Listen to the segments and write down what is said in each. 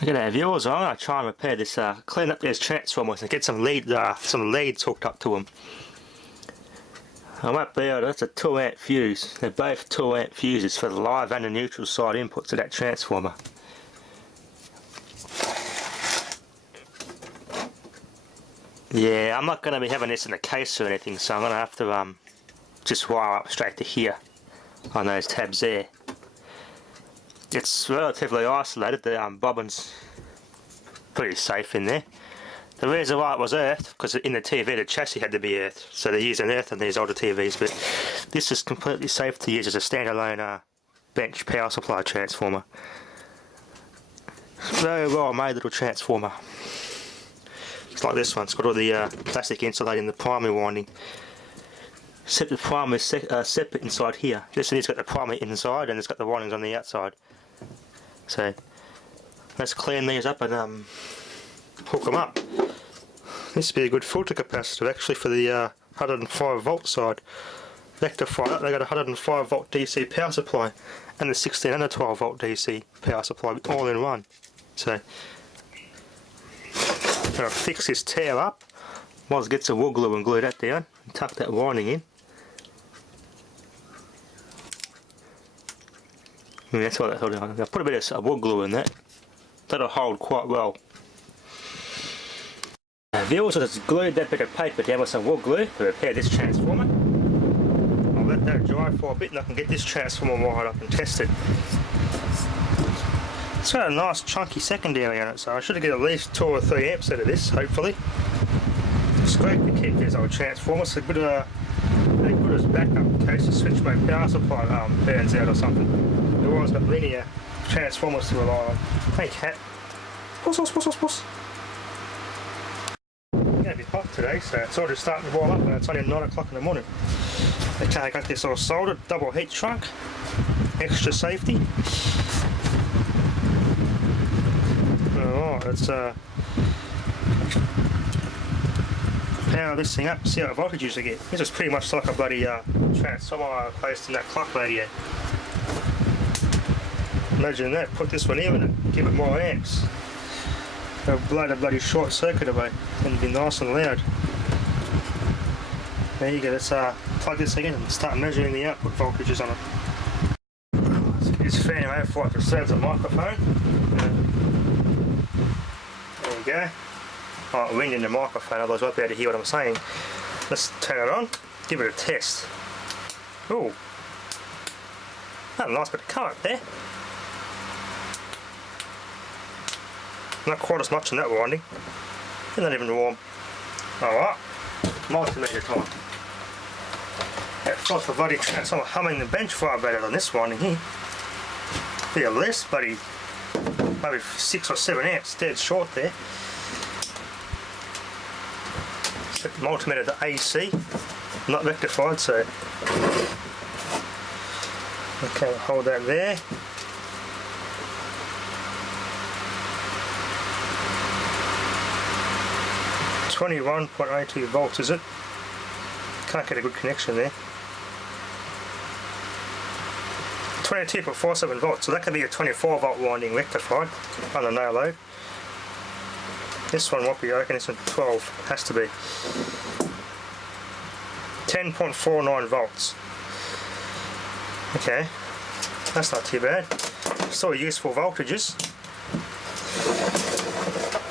G'day viewers, I'm going to try and repair this, clean up these transformers and get some leads hooked up to them. I won't be able to, that's a 2 amp fuse. They're both 2 amp fuses for the live and the neutral side inputs to that transformer. Yeah, I'm not going to be having this in a case or anything, so I'm going to have to just wire up straight to here on those tabs there. It's relatively isolated, the bobbin's pretty safe in there. The reason why it was earthed, because in the TV the chassis had to be earthed, so they use an earth on these older TVs, but this is completely safe to use as a standalone bench power supply transformer. Very well made little transformer. It's like this one, it's got all the plastic insulating the primary winding. Except the primary is separate inside here. This one's got the primary inside and it's got the windings on the outside. So let's clean these up and hook them up. This would be a good filter capacitor actually for the 105 volt side. Rectifier, they got a 105 volt DC power supply and the 16 and a 12 volt DC power supply all in one. So I'm going to fix this tear up. Might as well get some wood glue and glue that down and tuck that winding in. And that's what I thought. I'll put a bit of wood glue in that. That'll hold quite well. Viewers, I just glued that bit of paper down with some wood glue to repair this transformer. I'll let that dry for a bit and I can get this transformer wired up and tested. It's got a nice chunky secondary on it, so I should get at least 2 or 3 amps out of this, hopefully. It's great to keep these old transformers. It's a good as backup in case the switch mode power supply burns out or something. We've always got linear transformers to rely on. Hey cat. Puss. It's going to be hot today, so it's already starting to boil up and it's only 9 o'clock in the morning. Okay, I got this all soldered, double heat shrunk, extra safety. Alright, let's power this thing up, see what voltages I get. This is pretty much like a bloody transformer placed in that clock radio. Imagine that, put this one in and give it more amps. It'll blow the bloody short circuit away and be nice and loud. There you go, let's plug this thing in and start measuring the output voltages on it. Let's get this fan away before it serves a microphone. There you go. Oh, wind in the microphone, otherwise I won't be able to hear what I'm saying. Let's turn it on, give it a test. Ooh, that's a nice bit of current there. Not quite as much in that winding. It's not even warm. Alright, multimeter time. That felt the bloody transformer humming the bench vibrator on this winding here. Be a less, bloody, maybe 6 or 7 amps, dead short there. Set the multimeter to AC, not rectified, so okay, we'll hold that there. .82 volts is it? Can't get a good connection there. 22.47 volts, so that could be a 24 volt winding rectified on a no load. This one won't be open, this one 12, has to be. 10.49 volts. Okay, that's not too bad. Still useful voltages.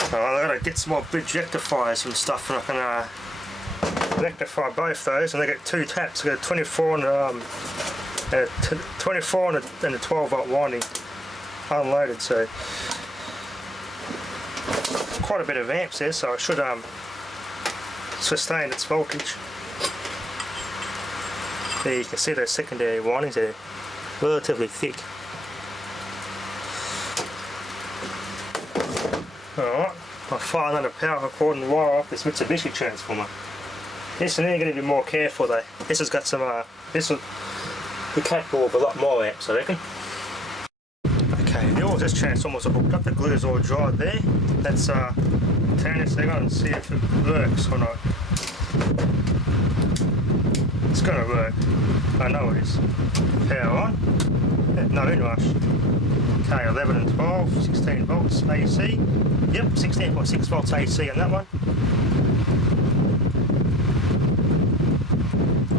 I've got to get some more bridge rectifiers and stuff and I can rectify both those, and they get 2 taps. I got 24 and 24 and a 12 volt winding unloaded, so quite a bit of amps there, so I should sustain its voltage. There you can see those secondary windings, they're relatively thick. Alright, I'll fire another power cord and wire off this Mitsubishi transformer. This one here, going to be more careful though. This has got some, this will be capable of a lot more amps, I reckon. Okay, all this transformers are hooked up, the glue is all dried there. Let's turn this thing on and see if it works or not. It's going to work, I know it is. Power on, no inrush. Okay, 11 and 12, 16 volts AC. Yep, 16.6 volts AC on that one.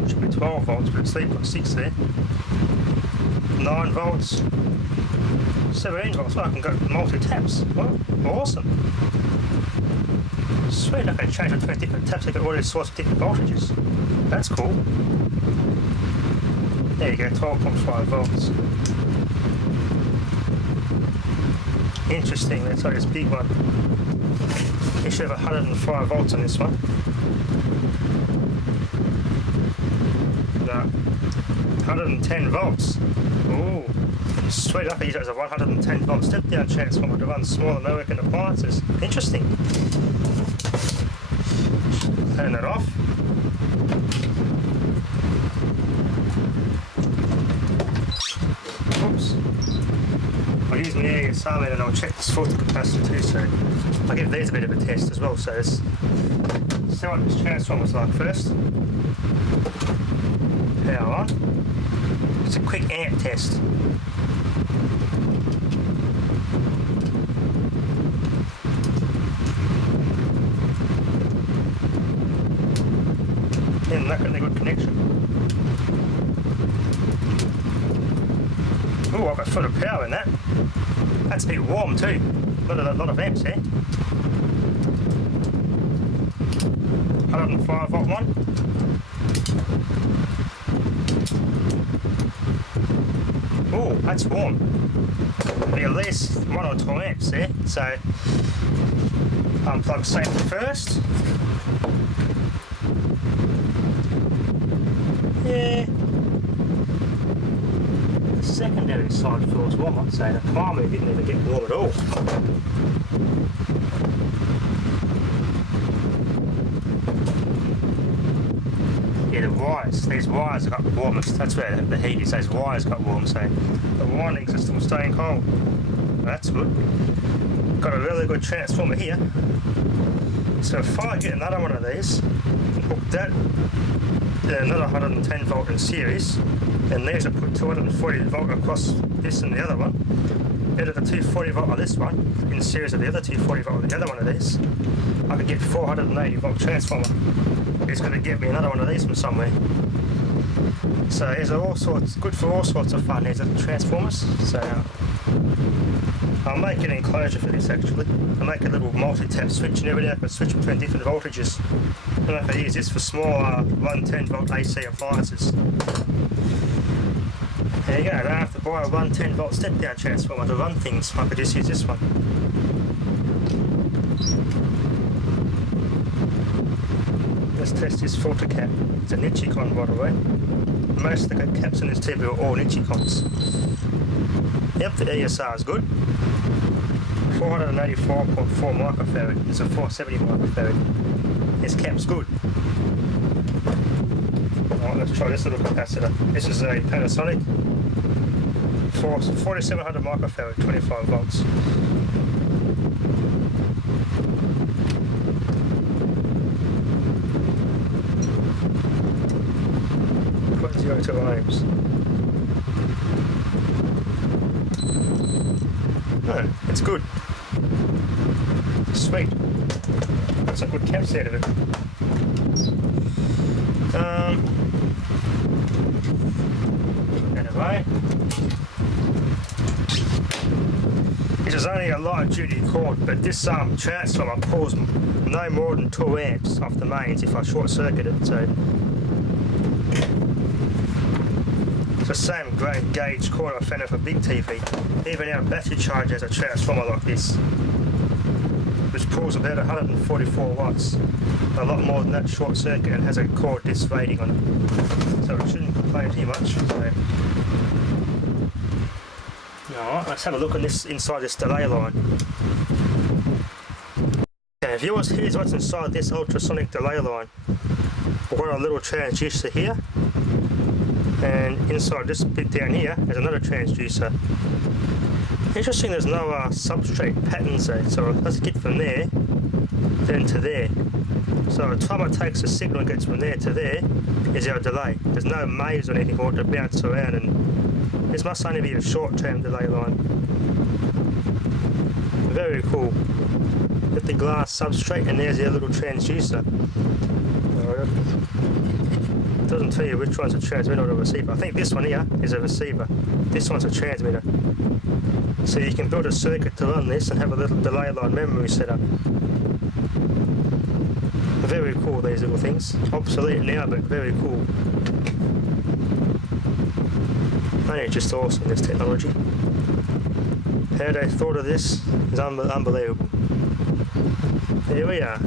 Should be 12 volts, but it's 3.6 there. 9 volts. 17 volts. Well, I can go multi-taps. Well, awesome. Sweet, I can change between different taps to get all these sorts of different voltages. That's cool. There you go, 12.5 volts. Interesting, let's try this big one. You should have 105 volts on this one. No, 110 volts. Ooh, sweet, I can use that as a 110 volt step down transformer to run small American appliances. Interesting. Turn that off. Oops. I'll use my ASR meter and I'll check this filter capacitor too, so I'll give these a bit of a test as well. So let's see what this transformer's like first. Power on. It's a quick amp test. And not getting a good connection. Oh, I've got a foot of power in that. That's a bit warm too. A lot of amps there. 105 volt one. Oh, that's warm. Be at least 1 or 2 amps there. So unplug safety first. Yeah. The secondary side feels warm, I'd say. The primary didn't even get warm at all. Yeah, the wires, these wires have got warmest. That's where the heat is, those wires got warm, so the windings are still staying cold. That's good. Got a really good transformer here. So if I get another one of these, hook that, then another 110 volt in series, and these will put 240 volt across this and the other one. Added the 240 volt on this one, in series of the other 240 volt on the other one of these, I could get 480 volt transformer. It's going to get me another one of these from somewhere. So these are all sorts, good for all sorts of fun. These are transformers. So I'll make an enclosure for this actually. I'll make a little multi-tap switch and everything. I can switch between different voltages. And I can use this for small 110 volt AC appliances. There you go, I don't have to buy a 110 volt step down transformer to run things. I could just use this one. Let's test this filter cap. It's a Nichicon, by the way. Most of the caps in this TV are all Nichicons. Yep, the ESR is good. 484.4 microfarad. It's a 470 microfarad. This cap's good. Alright, let's try this little capacitor. This is a Panasonic. 4700 microfarad, 25 volts. 0.02 ohms. No, it's good. Sweet. Got some good caps out of it. Anyway, this is only a light duty cord, but this transformer pulls no more than 2 amps off the mains if I short circuit it. So it's the same grain gauge cord I found for a big TV. Even our battery charger has a transformer like this, which pulls about 144 watts. A lot more than that short circuit, and has a cord this rating on it. So it shouldn't complain too much. So. Alright, let's have a look on this inside this delay line. Okay, viewers, here's what's inside this ultrasonic delay line. We've got a little transducer here, and inside this bit down here there's another transducer. Interesting, there's no substrate patterns there, so let's get from there then to there. So the time it takes the signal and gets from there to there is our delay. There's no maze or anything for it to bounce around, and this must only be a short-term delay line. the glass substrate, and there's their little transducer. It doesn't tell you which one's a transmitter or a receiver. I think this one here is a receiver. This one's a transmitter. So you can build a circuit to run this and have a little delay line memory set up. Very cool, these little things. Obsolete now, but very cool. I think it's just awesome, this technology. How they thought of this is unbelievable. Here we are.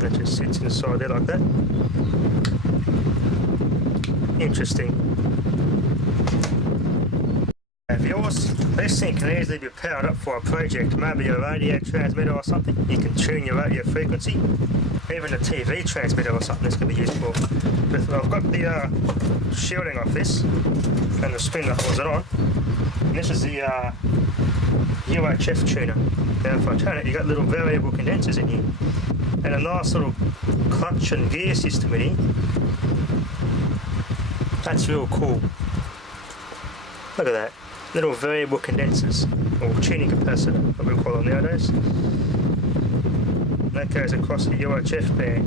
That just sits inside there like that. Interesting. Viewers, this thing can easily be powered up for a project, maybe a radio transmitter or something. You can tune your radio frequency, even a TV transmitter or something this can be used for. But I've got the shielding off this and the spring that holds it on. And this is the UHF tuner. Now if I turn it, you got little variable condensers in here and a nice little clutch and gear system in here. That's real cool. Look at that. Little variable condensers, or tuning capacitor, what we call them nowadays. And that goes across the UHF band,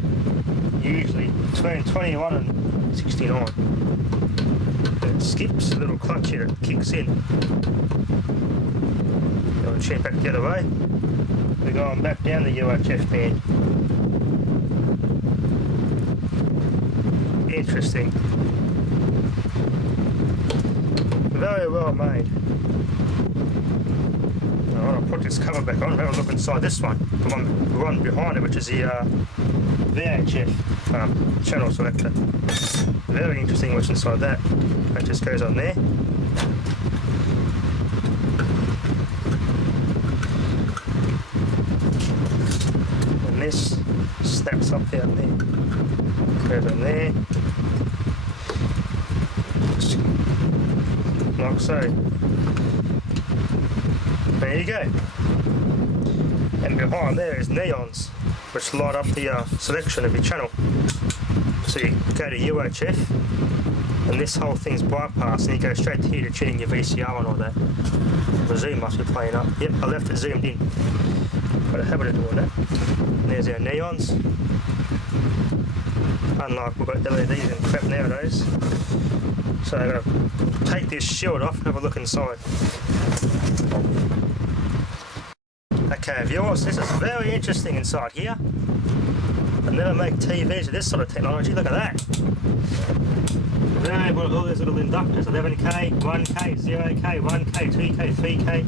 usually between 21 and 69. And it skips a little clutch here that kicks in. I'll tune back the other way. We're going back down the UHF band. Interesting. Very well made. I'll put this cover back on, have a look inside this one. The one behind it, which is the VHF channel selector. Very interesting what's inside that. That just goes on there. And this snaps up down there. Goes on there. Like so. There you go. And behind there is neons, which light up the selection of your channel. So you go to UHF, and this whole thing's bypassed, and you go straight to here to tuning your VCR and all that. The zoom must be playing up. Yep, I left it zoomed in. Got a habit of doing that. And there's our neons. Unlike we've got LEDs and crap nowadays. So I'm going to take this shield off and have a look inside. Okay viewers, this is very interesting inside here. I never make TVs with this sort of technology, look at that. Very well, all those little inductors, 11K, 1K, 0K, 1K, 2K, 3K,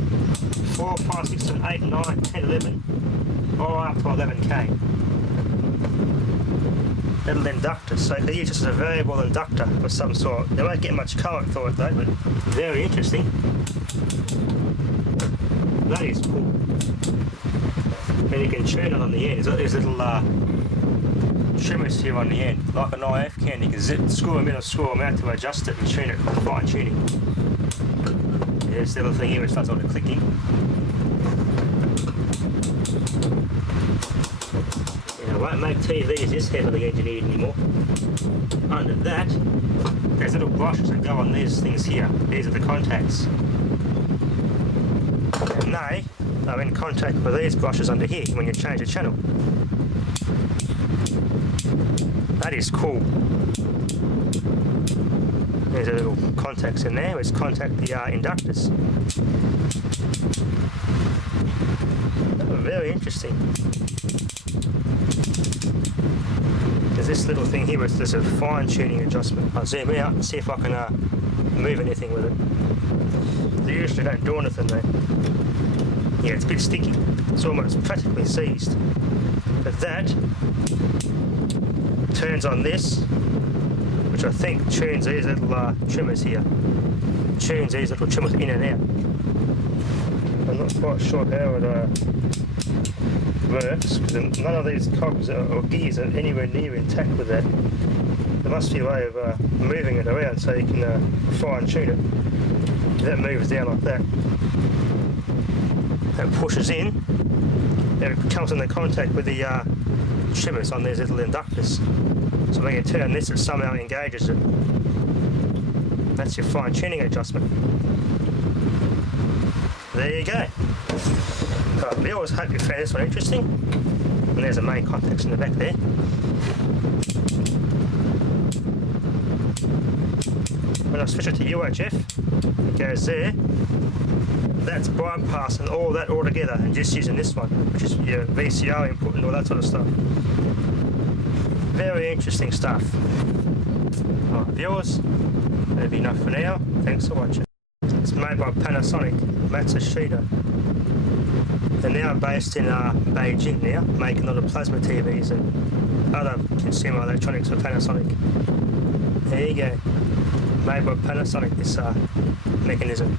4, 5, 6, 7, 8, 9, 10, 11, all up to 11K. Little inductors, so they use this as a variable inductor of some sort. They won't get much current through it though, but very interesting. That is cool. And you can tune it on the end. There's little trimmers here on the end, like an IF can. You can screw them in or screw them out to adjust it and tune it, fine tuning. There's the little thing here which starts all the clicking. I won't make TVs this heavily engineered anymore. Under that, there's little brushes that go on these things here. These are the contacts. And they are in contact with these brushes under here when you change the channel. That is cool. There's a little contacts in there which contact the inductors. Very interesting. There's this little thing here, there's a fine tuning adjustment. I'll zoom out and see if I can move anything with it. They usually don't do anything though. Yeah, it's a bit sticky. It's almost practically seized. But that turns on this, which I think tunes these little trimmers here. Tunes these little trimmers in and out. I'm not quite sure how it works, because none of these cogs or gears are anywhere near intact with that. There must be a way of moving it around so you can fine tune it. That moves down like that. That pushes in, and it comes into contact with the trimmers on these little inductors. So when you turn this, it somehow engages it. That's your fine tuning adjustment. There you go. Right, viewers, hope you found this one interesting. And there's the main contacts in the back there. When I switch it to UHF, it goes there. That's bypassing all that all together and just using this one, which is your VCO input and all that sort of stuff. Very interesting stuff. Alright, viewers, that'll be enough for now. Thanks for watching. It's made by Panasonic, Matsushita. They're now based in Beijing now, making a lot of plasma TVs and other consumer electronics for Panasonic. There you go. Made by Panasonic, this mechanism.